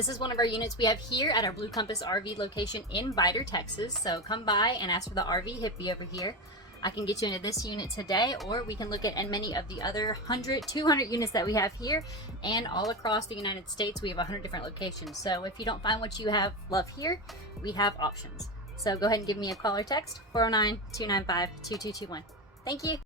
This is one of our units we have here at our Blue Compass RV location in Biter, Texas. So come by and ask for the RV hippie over here. I can get you into this unit today, or we can look at many of the other 100, 200 units that we have here, and all across the United States. We have 100 different locations. So if you don't find what you love here, we have options. So go ahead and give me a call or text, 409-295-2221. Thank you.